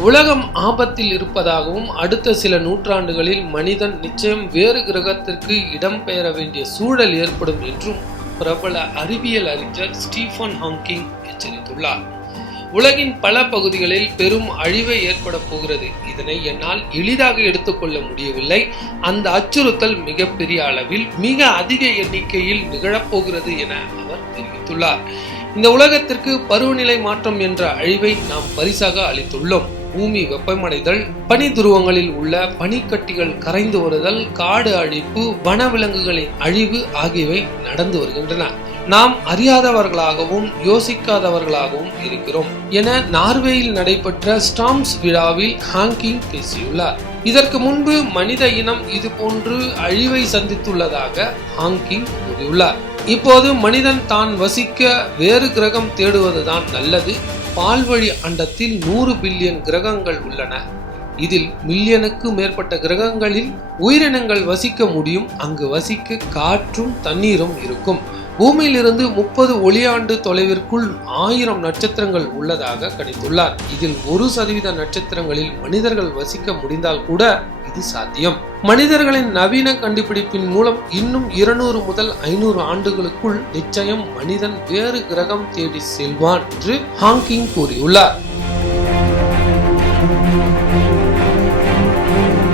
உலகம் ஆபத்தில் இருப்பதாகவும் அடுத்த சில நூற்றாண்டுகளில் மனிதன் நிச்சயம் வேறு கிரகத்திற்கு இடம்பெயர வேண்டிய சூழல் ஏற்படும் என்றும் பிரபல அறிவியல் அறிஞர் ஸ்டீஃபன் ஹாங்கிங் எச்சரித்துள்ளார். உலகின் பல பகுதிகளில் பெரும் அழிவை ஏற்பட போகிறது. இதனை என்னால் எளிதாக எடுத்துக்கொள்ள முடியவில்லை. அந்த அச்சுறுத்தல் மிகப்பெரிய அளவில் மிக அதிக எண்ணிக்கையில் நிகழப்போகிறது என அவர் தெரிவித்துள்ளார். இந்த உலகத்திற்கு பருவநிலை மாற்றம் என்ற அழிவை நாம் பரிசாக அளித்துள்ளோம். பூமி வெப்பமடைதல் பனி துருவங்களில் உள்ள பனிக்கட்டிகள் கரைந்து வருதல் காடு அழிப்பு வனவிலங்குகளின் அழிவு ஆகியவை நடந்து வருகின்றன. நாம் அறியாதவர்களாகவும் யோசிக்காதவர்களாகவும் இருக்கிறோம் என நார்வேயில் நடைபெற்ற ஸ்டாம்ஸ் விழாவில் ஹாங்கிங் பேசியுள்ளார். இதற்கு முன்பு மனித இனம் இதுபோன்று அழிவை சந்தித்துள்ளதாக ஹாங்கிங் கூறியுள்ளார். இப்போது மனிதன் தான் வசிக்க வேறு கிரகம் தேடுவதுதான் நல்லது. பால்வழி அண்டத்தில் நூறு பில்லியன் கிரகங்கள் உள்ளன. இதில் மில்லியனுக்கு மேற்பட்ட கிரகங்களில் உயிரினங்கள் வசிக்க முடியும். அங்கு வசிக்க காற்றும் தண்ணீரும் இருக்கும். பூமியிலிருந்து முப்பது ஒளியாண்டு தொலைவிற்குள் ஆயிரம் நட்சத்திரங்கள் உள்ளதாக கணித்துள்ளார். இதில் ஒரு சதவீத நட்சத்திரங்களில் மனிதர்கள் வசிக்க முடிந்தால் கூட இது சாத்தியம். மனிதர்களின் நவீன கண்டுபிடிப்பின் மூலம் இன்னும் இருநூறு முதல் ஐநூறு ஆண்டுகளுக்குள் நிச்சயம் மனிதன் வேறு கிரகம் தேடி செல்வான் என்று ஹாங்கிங் கூறியுள்ளார். Thank you.